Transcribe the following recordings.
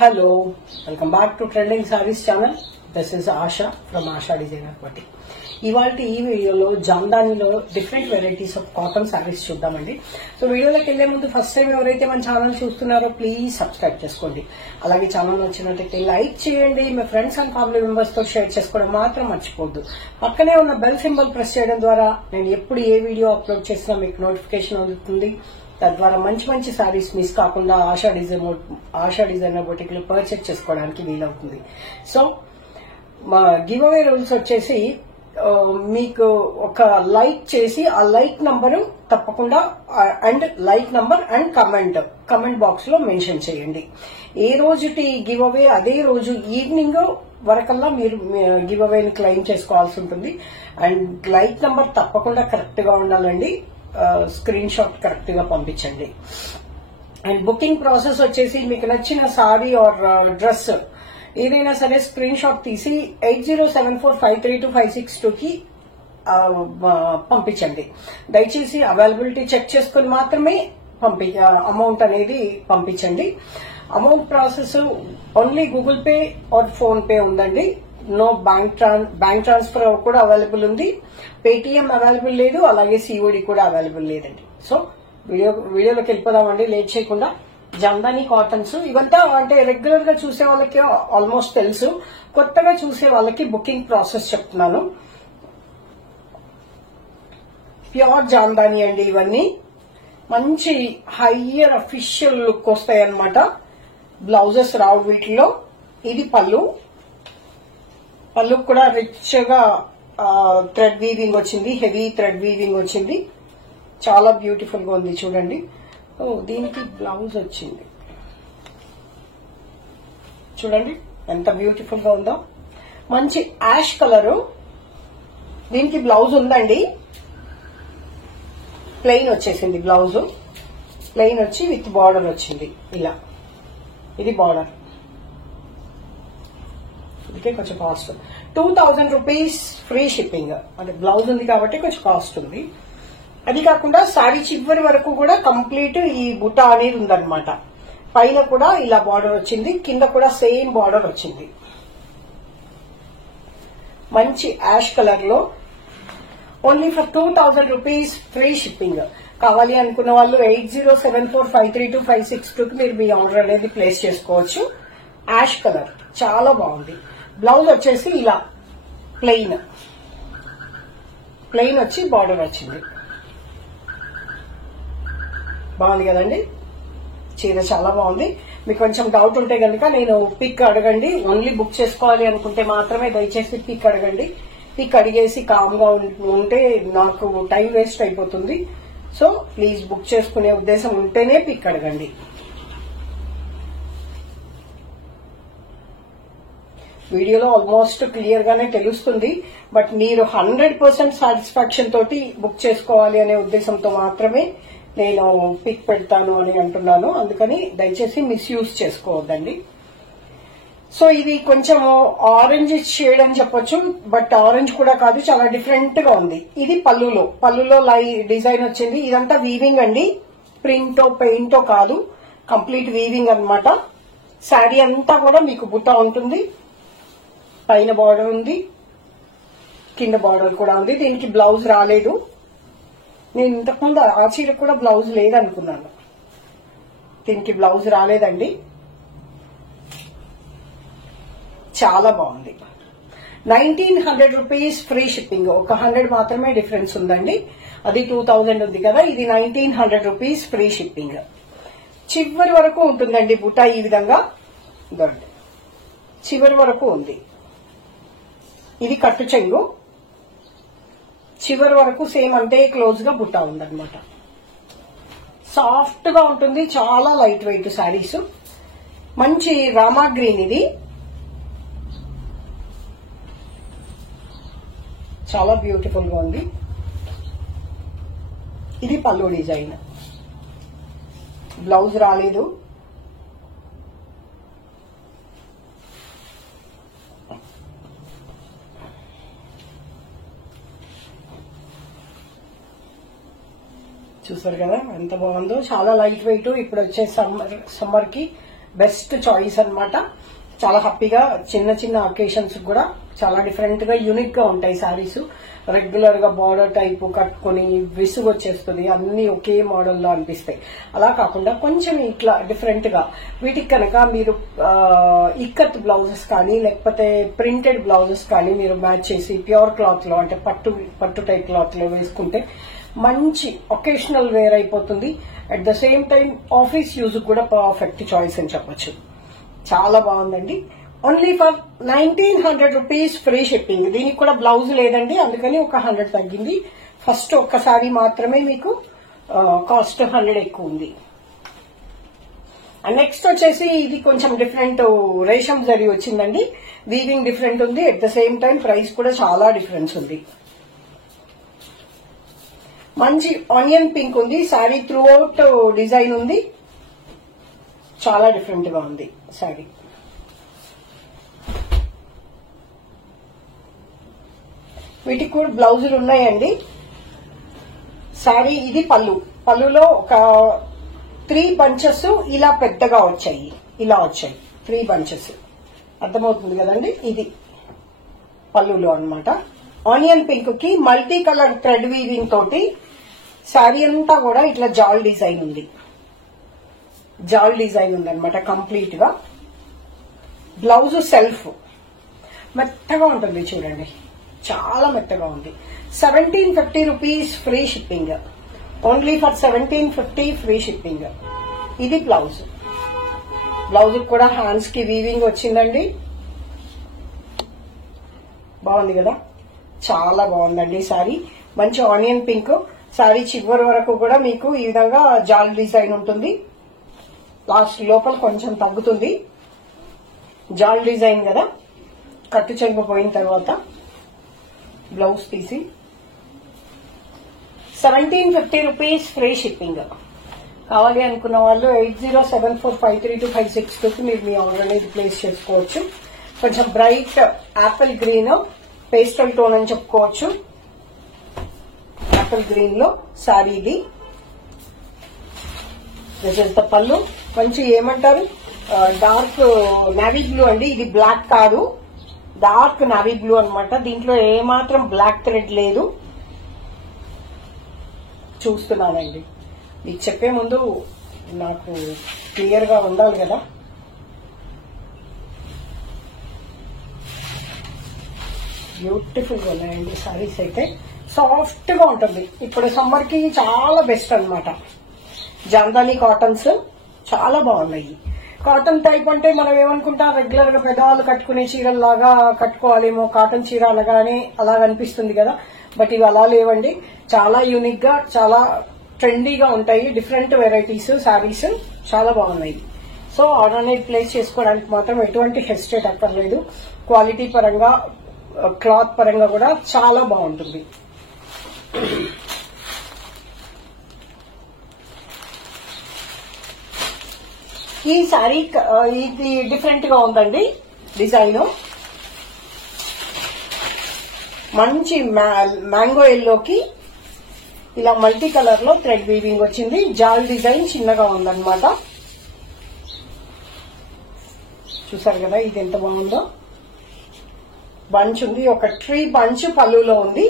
Hello, welcome back to Trending Sarees channel. This is Asha from Asha Designer Boutique. ఇవాల్టి ఈ వీడియోలో జామ్దానిలో different varieties of cotton saris చూద్దామండి. So వీడియోలోకి వెళ్లే ముందు ఫస్ట్ టైం ఎవరైతే మన ఛానల్ చూస్తున్నారో ప్లీజ్ సబ్స్క్రైబ్ చేసుకోండి. అలాగే ఛానల్ నచ్చినట్లయితే లైక్ చేయండి, మీ ఫ్రెండ్స్ అండ్ ఫ్యామిలీ మెంబర్స్ తో షేర్ చేసుకోవడం మాత్రం మర్చిపోద్దు. పక్కనే ఉన్న బెల్ సింబల్ ప్రెస్ చేయడం ద్వారా నేను ఎప్పుడు ఏ వీడియో అప్లోడ్ చేసినా మీకు నోటిఫికేషన్ అందుతుంది. తద్వారా మంచి మంచి సారీస్ మిస్ కాకుండా ఆశా డిజైనర్ బొటిక్ లో పర్చేస్ చేసుకోవడానికి వీలవుతుంది. సో మా గివ్ అవే రూల్స్ వచ్చేసి మీకు ఒక లైక్ చేసి ఆ లైక్ నంబరు తప్పకుండా and like number and comment box లో మెన్షన్ చేయండి. ఏ రోజుటి గివ్ అవే అదే రోజు ఈవినింగ్ వరకల్లా మీరు గివ్ అవేని క్లెయిమ్ చేసుకోవాల్సి ఉంటుంది. అండ్ లైక్ నంబర్ తప్పకుండా కరెక్ట్ గా ఉండాలండి. స్క్రీన్ షాట్ కరెక్ట్ గా పంపించండి. అండ్ బుకింగ్ ప్రాసెస్ వచ్చేసి మీకు నచ్చిన సారీ ఆర్ డ్రెస్ ఏదైనా సరే స్క్రీన్ షాట్ తీసి 8074532562 కి పంపించండి. దయచేసి అవైలబిలిటీ చెక్ చేసుకుని మాత్రమే అమౌంట్ అనేది పంపించండి. Amount process only Google Pay or PhonePe ఉందండి. నో బ్యాంక్ ట్రాన్స్ఫర్ కూడా అవైలబుల్ ఉంది. పేటిఎం అవైలబుల్ లేదు, అలాగే సిఓడి కూడా అవైలబుల్ లేదండి. సో వీడియోలోకి వెళ్ళిపోదామండి లేట్ చేయకుండా. జామ్దాని కాటన్స్ ఇవంతా అంటే రెగ్యులర్ గా చూసే వాళ్ళకి ఆల్మోస్ట్ తెలుసు, కొత్తగా చూసే వాళ్ళకి బుకింగ్ ప్రాసెస్ చెప్తున్నాను. ప్యూర్ జామ్దాని అండి ఇవన్నీ. మంచి హయ్యర్ అఫీషియల్ లుక్ వస్తాయి అన్నమాట. బ్లౌజెస్ రావు వీటిలో. ఇది పళ్ళు కూడా రిచ్ గా థ్రెడ్ వీవింగ్ వచ్చింది, హెవీ థ్రెడ్ వీవింగ్ వచ్చింది. చాలా బ్యూటిఫుల్ గా ఉంది చూడండి. దీనికి బ్లౌజ్ వచ్చింది చూడండి ఎంత బ్యూటిఫుల్ గా ఉందో. మంచి యాష్ కలరు. దీనికి బ్లౌజ్ ఉందండి. ప్లెయిన్ వచ్చేసింది బ్లౌజ్. ప్లెయిన్ వచ్చి విత్ బార్డర్ వచ్చింది ఇలా. ఇది బార్డర్. ఇదికే కొంచెం కాస్ట్ 2000 రూపీస్ ఫ్రీ షిప్పింగ్. అంటే బ్లౌజ్ ఉంది కాబట్టి కొంచెం కాస్ట్ ఉంది. అది కాకుండా సారీ చివరి వరకు కూడా కంప్లీట్ ఈ బుట్ట అనేది ఉందన్నమాట. పైన కూడా ఇలా బార్డర్ వచ్చింది, కింద కూడా సేమ్ బార్డర్ వచ్చింది. మంచి యాష్ కలర్ లో only for 2000 rupees free shipping. కావాలి అనుకున్న వాళ్ళు 8074532562 కి మీరు మీ ఆర్డర్ అనేది ప్లేస్ చేసుకోవచ్చు. యాష్ కలర్ చాలా బాగుంది. బ్లౌజ్ వచ్చేసి ఇలా ప్లెయిన్ వచ్చి బార్డర్ వచ్చింది. బాగుంది కదండి. చీర చాలా బాగుంది. మీకు కొంచెం డౌట్ ఉంటే కనుక నేను పిక్ అడగండి. ఓన్లీ బుక్ చేసుకోవాలి అనుకుంటే మాత్రమే దయచేసి పిక్ అడగండి. పిక్ అడిగేసి కామ్ గా ఉంటే నాకు టైం వేస్ట్ అయిపోతుంది. సో ప్లీజ్ బుక్ చేసుకునే ఉద్దేశం ఉంటేనే పిక్ అడగండి. వీడియోలో ఆల్మోస్ట్ క్లియర్ గానే తెలుస్తుంది. బట్ మీరు 100% సాటిస్ఫాక్షన్ తోటి బుక్ చేసుకోవాలి అనే ఉద్దేశంతో మాత్రమే నేను పిక్ పెడతాను అని అంటున్నాను. అందుకని దయచేసి మిస్యూజ్ చేసుకోవద్దండి. సో ఇది కొంచెం ఆరెంజ్ షేడ్ అని చెప్పొచ్చు, బట్ ఆరెంజ్ కూడా కాదు, చాలా డిఫరెంట్ గా ఉంది. ఇది పళ్ళులో డిజైన్ వచ్చింది. ఇదంతా వీవింగ్ అండి, ప్రింటో పెయింటో కాదు, కంప్లీట్ వీవింగ్ అన్నమాట. శారీ అంతా కూడా మీకు బుట్ట ఉంటుంది. పైన బార్డర్ ఉంది, కింద బార్డర్ కూడా ఉంది. దీనికి బ్లౌజ్ రాలేదు. నేను ఇంతకుముందు ఆ చీర కూడా బ్లౌజ్ లేదనుకున్నాను. దీనికి బ్లౌజ్ రాలేదండి. చాలా బాగుంది. 1900 రూపీస్ ఫ్రీ షిప్పింగ్. ఒక 100 మాత్రమే డిఫరెన్స్ ఉందండి. అది 2000 ఉంది కదా, ఇది 1900 రూపీస్ ఫ్రీ షిప్పింగ్. చివరి వరకు ఉంటుందండి బుట్ట ఈ విధంగా. చివరి వరకు ఉంది. ఇది కట్టు చెంగు. చివరి వరకు సేమ్ అంటే క్లోజ్ గా బుట్ట ఉందన్నమాట. సాఫ్ట్ గా ఉంటుంది. చాలా లైట్ వెయిట్ శారీస్. మంచి రామా గ్రీన్. ఇది చాలా బ్యూటిఫుల్ గా ఉంది. ఇది పళ్ళు డిజైన్. బ్లౌజ్ రాలేదు. చూసారు కదా ఎంత బాగుందో. చాలా లైట్ వెయిట్. ఇప్పుడు వచ్చే సమ్మర్ కి బెస్ట్ చాయిస్ అన్నమాట. చాలా హ్యాపీగా చిన్న చిన్న అకేషన్స్ కూడా చాలా డిఫరెంట్ గా యూనిక్ గా ఉంటాయి సారీస్. రెగ్యులర్ గా బార్డర్ టైప్ కట్టుకుని విసుగు వచ్చేస్తుంది, అన్ని ఒకే మోడల్లో అనిపిస్తాయి. అలా కాకుండా కొంచెం ఇట్లా డిఫరెంట్ గా వీటికి కనుక మీరు ఇక్కత్ బ్లౌజెస్ కానీ లేకపోతే ప్రింటెడ్ బ్లౌజెస్ కానీ మీరు మ్యాచ్ చేసి ప్యూర్ క్లాత్ లో అంటే పట్టు టైప్ క్లాత్ లో వేసుకుంటే మంచి ఒకేషనల్ వేర్ అయిపోతుంది. At the same time office use కూడా పర్ఫెక్ట్ చాయిస్ అని చెప్పొచ్చు. చాలా బాగుందండి. Only for 1900 rupees free shipping. దీనికి కూడా బ్లౌజ్ లేదండి, అందుకని ఒక 100 తగ్గింది. ఫస్ట్ ఒక్కసారి మాత్రమే మీకు కాస్ట్ 100 ఎక్కువ ఉంది. నెక్స్ట్ వచ్చేసి ఇది కొంచెం డిఫరెంట్ రేషం జరీ వచ్చిందండి. వీవింగ్ డిఫరెంట్ ఉంది, at the same time price కూడా చాలా డిఫరెన్స్ ఉంది. మంచి ఆనియన్ పింక్ ఉంది, శారీ త్రూ అవుట్ డిజైన్ ఉంది, చాలా డిఫరెంట్ గా ఉంది శారీ. వీటికి కూడా బ్లౌజులు ఉన్నాయండి. శారీ ఇది పళ్ళులో ఒక 3 బంచెస్ ఇలా పెద్దగా వచ్చాయి, ఇలా వచ్చాయి 3 బంచెస్. అర్థమవుతుంది కదండి, ఇది పళ్ళులో అన్నమాట. ఆనియన్ పింక్ కి మల్టీ కలర్ థ్రెడ్ వీవింగ్ తోటి శారీ అంతా కూడా ఇట్లా జాల్ డిజైన్ ఉంది, జాల్ డిజైన్ ఉంది అనమాట కంప్లీట్ గా. బ్లౌజ్ సెల్ఫ్ మెత్తగా ఉంటుంది చూడండి, చాలా మెత్తగా ఉంది. 1750 rupees free shipping. Only for 1750 free shipping. ఇది బ్లౌజ్. బ్లౌజ్ కూడా హ్యాండ్స్ కి వీవింగ్ వచ్చిందండి. బాగుంది కదా, చాలా బాగుందండి సారీ. మంచి ఆనియన్ పింక్. సారీ చివరి వరకు కూడా మీకు ఈ విధంగా జాల్ డిజైన్ ఉంటుంది. లాస్ట్ లోపల కొంచెం తగ్గుతుంది, జాల్ డిజైన్ కదా. కట్టు చెంగు పోయిన తర్వాత బ్లౌజ్ తీసి 1750 రూపీస్ ఫ్రీ షిప్పింగ్. కావాలి అనుకున్న వాళ్ళు 8074532562 మీరు మీ ఆర్డర్ అనేది ప్లేస్ చేసుకోవచ్చు. కొంచెం bright Apple green pastel tone అని చెప్పుకోవచ్చు. యాపిల్ గ్రీన్ లో సారీ ఇది. దిస్ ఇస్ ద పళ్ళు. మంచి ఏమంటారు డార్క్ నావీ బ్లూ అండి, ఇది బ్లాక్ కాదు, డార్క్ నావీ బ్లూ అన్నమాట. దీంట్లో ఏమాత్రం బ్లాక్ థ్రెడ్ లేదు. చూస్తున్నానండి, మీకు చెప్పే ముందు నాకు క్లియర్ గా ఉండాలి కదా. బ్యూటిఫుల్ గా ఉన్నాయండి సారీస్ అయితే. సాఫ్ట్ గా ఉంటుంది. ఇప్పుడు సమ్మర్ కి చాలా బెస్ట్ అన్నమాట. జాందాని కాటన్స్ చాలా బాగున్నాయి. కాటన్ టైప్ అంటే మనం ఏమనుకుంటాం, రెగ్యులర్ గా పెద్దవాళ్ళు కట్టుకునే చీరల్లాగా కట్టుకోవాలేమో, కాటన్ చీర అనగానే అలాగ అనిపిస్తుంది కదా. బట్ ఇవి అలా లేవండి, చాలా యూనిక్ గా చాలా ట్రెండీగా ఉంటాయి. డిఫరెంట్ వెరైటీస్ సారీస్ చాలా బాగున్నాయి. సో ఆర్డర్ అనేది ప్లేస్ చేసుకోవడానికి మాత్రం ఎటువంటి హెసిటేట్ అక్కర్లేదు. క్వాలిటీ పరంగా క్లాత్ పరంగా కూడా చాలా బాగుంటుంది. ఈ శారీ ఇది డిఫరెంట్ గా ఉందండి డిజైన్. మంచి మ్యాంగో ఎల్లోకి ఇలా మల్టీ కలర్ లో థ్రెడ్ వీవింగ్ వచ్చింది. జాల్ డిజైన్ చిన్నగా ఉందన్నమాట. చూసారు కదా ఇది ఎంత బాగుందో. బంచ్ ఉంది, ఒక ట్రీ బంచ్ పళ్ళులో ఉంది.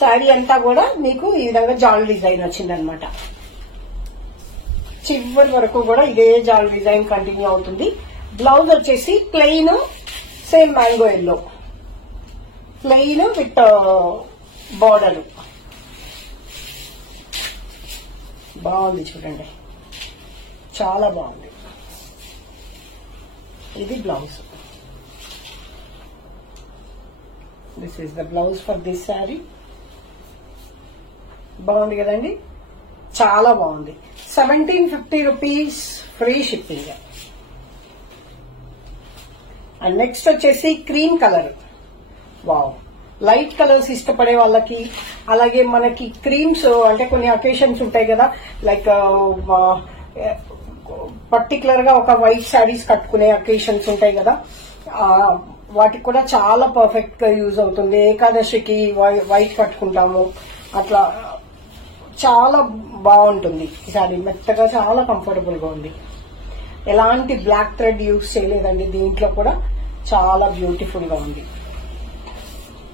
శారీ అంతా కూడా మీకు ఈ విధంగా జాల్ డిజైన్ వచ్చిందనమాట. చివరి వరకు కూడా ఇదే జాల్ డిజైన్ కంటిన్యూ అవుతుంది. బ్లౌజ్ వచ్చేసి plain, same mango yellow, plain with border. బాగుంది చూడండి, చాలా బాగుంది. ఇది blouse. This is the blouse for this sari. బాగుంది కదండి, చాలా బాగుంది. 1750 rupees free shipping. And next వచ్చేసి క్రీమ్ కలర్. వావ్, లైట్ కలర్స్ ఇష్టపడే వాళ్ళకి, అలాగే మనకి క్రీమ్స్ అంటే కొన్ని అకేషన్స్ ఉంటాయి కదా, లైక్ పర్టికులర్ గా ఒక వైట్ శారీస్ కట్టుకునే అకేషన్స్ ఉంటాయి కదా, వాటికి కూడా చాలా పర్ఫెక్ట్ గా యూజ్ అవుతుంది. ఏకాదశికి వైట్ కట్టుకుంటాము, అట్లా చాలా బాగుంటుంది ఈ శారీ. మెత్తగా చాలా కంఫర్టబుల్ గా ఉంది. ఎలాంటి బ్లాక్ థ్రెడ్ యూజ్ చేయలేదండి. దీంట్లో కూడా చాలా బ్యూటిఫుల్ గా ఉంది.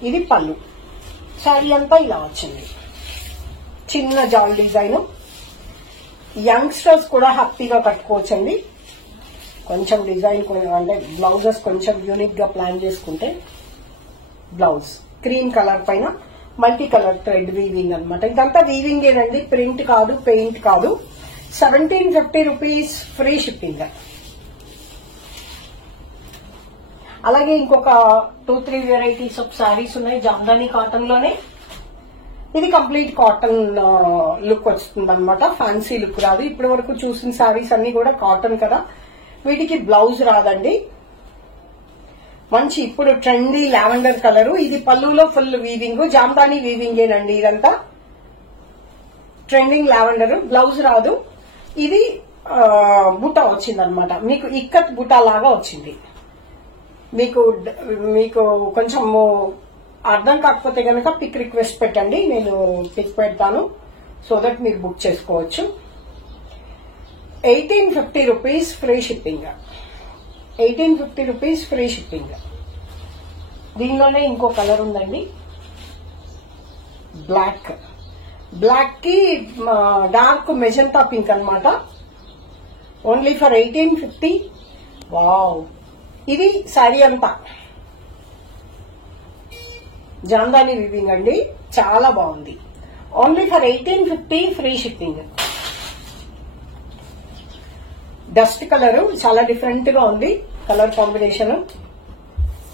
ఇది పళ్ళు. శారీ అంతా ఇలా వచ్చింది. చిన్న జాల్ డిజైన్. యంగ్స్టర్స్ కూడా హ్యాపీగా కట్టుకోవచ్చండి. కొంచెం డిజైన్ అంటే బ్లౌజెస్ కొంచెం యూనిక్ గా ప్లాన్ చేసుకుంటే బ్లౌజ్ క్రీమ్ కలర్ పైన మల్టీ కలర్ థ్రెడ్ వీవింగ్ అనమాట. ఇదంతా వీవింగ్ ఏనండి, ప్రింట్ కాదు, పెయింట్ కాదు. 1750 రూపీస్ ఫ్రీ షిప్పింగ్. అలాగే ఇంకొక 2-3 వెరైటీస్ ఆఫ్ సారీస్ ఉన్నాయి జామ్దాని కాటన్ లోనే. ఇది కంప్లీట్ కాటన్ లుక్ వస్తుంది అనమాట, ఫ్యాన్సీ లుక్ రాదు. ఇప్పటి వరకు చూసిన సారీస్ అన్ని కూడా కాటన్ కదా, వీటికి బ్లౌజ్ రాదండి. మంచి ఇప్పుడు ట్రెండీ లావెండర్ కలర్. ఇది పళ్ళులో ఫుల్ వీవింగ్, జామ్దాని వీవింగ్ ఏనండి ఇదంతా. ట్రెండింగ్ లావెండర్, బ్లౌజ్ రాదు. ఇది బుటా వచ్చింది అనమాట, మీకు ఇక్కత్ బుటా లాగా వచ్చింది. మీకు కొంచెం అర్థం కాకపోతే కనుక పిక్ రిక్వెస్ట్ పెట్టండి, నేను పిక్ పెడతాను, సో దట్ మీరు బుక్ చేసుకోవచ్చు. 1850 rupees free shipping. 1850 rupees free shipping. దీనిలోనే ఇంకో కలర్ ఉందండి, బ్లాక్. బ్లాక్ కి డార్క్ మెజెంటా పింక్ అనమాట. Only for 1850. వావ్, ఇది శారీ అంతా జామ్దాని వీవింగ్ అండి, చాలా బాగుంది. Only for 1850 free shipping. Dust colour చాలా డిఫరెంట్ గా ఉంది కలర్ కాంబినేషన్.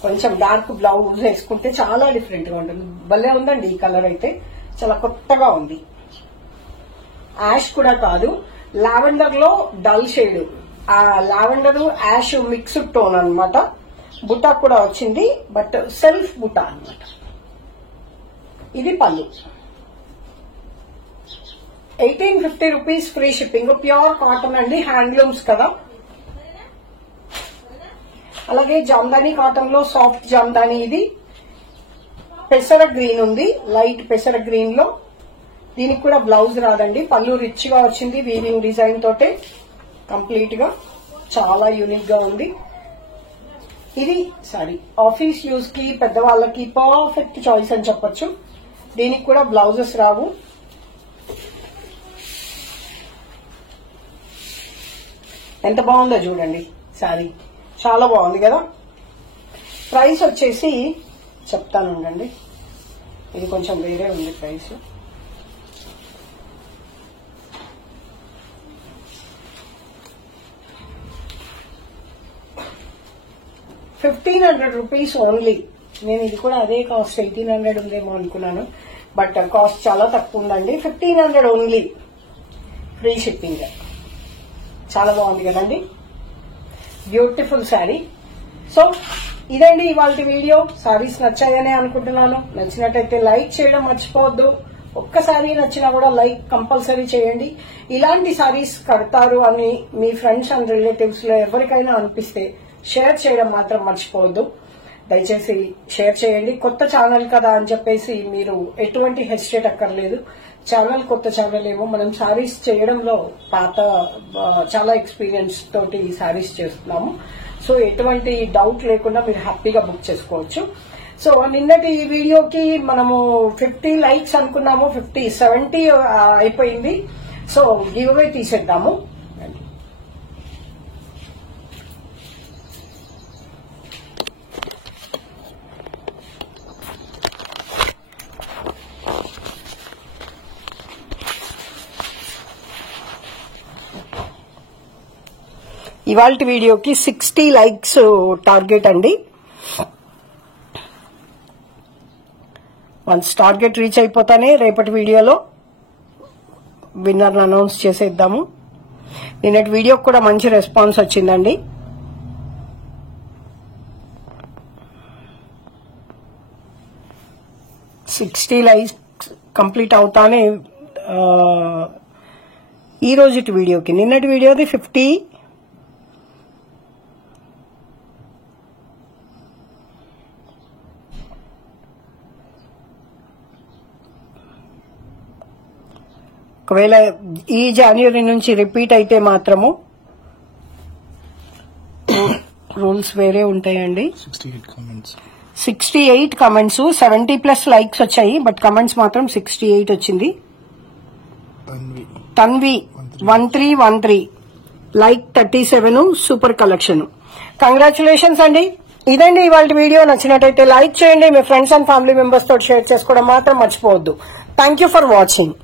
కొంచెం డార్క్ బ్లౌజ్ వేసుకుంటే చాలా డిఫరెంట్ గా ఉంటుంది. భలే ఉందండి ఈ కలర్ అయితే, చాలా కొత్తగా ఉంది. యాష్ కూడా కాదు, లావెండర్ లో డల్ షేడ్. ఆ లావెండర్ యాష్ మిక్స్డ్ టోన్ అనమాట. బుటా కూడా వచ్చింది, బట్ సెల్ఫ్ బుటా అనమాట. ఇది పళ్ళు. 1850 rupees free shipping. Pure cotton అండి, హ్యాండ్లూమ్స్ కదా. అలాగే జామ్దాని కాటన్ లో సాఫ్ట్ జామ్దాని. ఇది పెసర గ్రీన్ ఉంది, లైట్ పెసర గ్రీన్ లో. దీనికి కూడా బ్లౌజ్ రాదండి, పళ్ళు రిచ్ గా వచ్చింది వీవింగ్ డిజైన్ తోటే. కంప్లీట్ గా చాలా యూనిక్ గా ఉంది. ఇది సారీ ఆఫీస్ యూజ్ కి పెద్దవాళ్ళకి పర్ఫెక్ట్ చాయిస్ అని చెప్పొచ్చు. దీనికి కూడా బ్లౌజెస్ రావు. ఎంత బాగుందో చూడండి సారీ, చాలా బాగుంది కదా. ప్రైస్ వచ్చేసి చెప్తాను ఉండండి, ఇది కొంచెం వేరే ఉంది ప్రైస్. ₹1,500 ఓన్లీ. నేను ఇది కూడా అదే కాస్ట్ 1,800 ఉందేమో అనుకున్నాను, బట్ కాస్ట్ చాలా తక్కువ ఉందండి. 1,500 ఓన్లీ ఫ్రీ షిప్పింగ్. చాలా బాగుంది కదండి, బ్యూటిఫుల్ శారీ. సో ఇదండి ఇవాళ వీడియో. సారీస్ నచ్చాయనే అనుకుంటున్నాను. నచ్చినట్టయితే లైక్ చేయడం మర్చిపోవద్దు. ఒక్కసారి నచ్చినా కూడా లైక్ కంపల్సరీ చేయండి. ఇలాంటి సారీస్ కడతారు అని మీ ఫ్రెండ్స్ అండ్ రిలేటివ్స్ లో ఎవరికైనా అనిపిస్తే షేర్ చేయడం మాత్రం మర్చిపోవద్దు. దయచేసి షేర్ చేయండి. కొత్త ఛానల్ కదా అని చెప్పేసి మీరు ఎటువంటి హెసిటేట్ అక్కర్లేదు. ఛానల్ కొత్త ఛానల్ ఏమో, మనం సారీస్ చేయడంలో పాత చాలా ఎక్స్పీరియన్స్ తోటి సారీస్ చేస్తున్నాము. సో ఎటువంటి డౌట్ లేకుండా మీరు హ్యాపీగా బుక్ చేసుకోవచ్చు. సో నిన్నటి ఈ వీడియోకి మనము 50 లైక్స్ అనుకున్నాము, 70 అయిపోయింది. సో గివ్ అవే తీసేద్దాము. ఇవాల్టి వీడియోకి 60 లైక్స్ టార్గెట్ అండి. వన్స్ టార్గెట్ రీచ్ అయిపోతానే రేపటి వీడియోలో విన్నర్ని అనౌన్స్ చేసేద్దాము. నిన్నటి వీడియోకి కూడా మంచి రెస్పాన్స్ వచ్చిందండి. సిక్స్టీ లైక్స్ కంప్లీట్ అవుతానే ఈ రోజుటి వీడియోకి, నిన్నటి వీడియోది 50. ఒకవేళ ఈ జనవరి నుంచి రిపీట్ అయితే మాత్రము రూల్స్ వేరే ఉంటాయండి. 68 కమెంట్స్, 70+ లైక్స్ వచ్చాయి, బట్ కమెంట్స్ మాత్రం 68 వచ్చింది. Tanvi 1313 like 37 super collection. Congratulations అండి. ఇదండి ఇవాళ వీడియో. నచ్చినట్టయితే లైక్ చేయండి, మీ ఫ్రెండ్స్ అండ్ ఫ్యామిలీ మెంబర్స్ తోటి షేర్ చేసుకోవడం మాత్రం మర్చిపోవద్దు. Thank you for watching.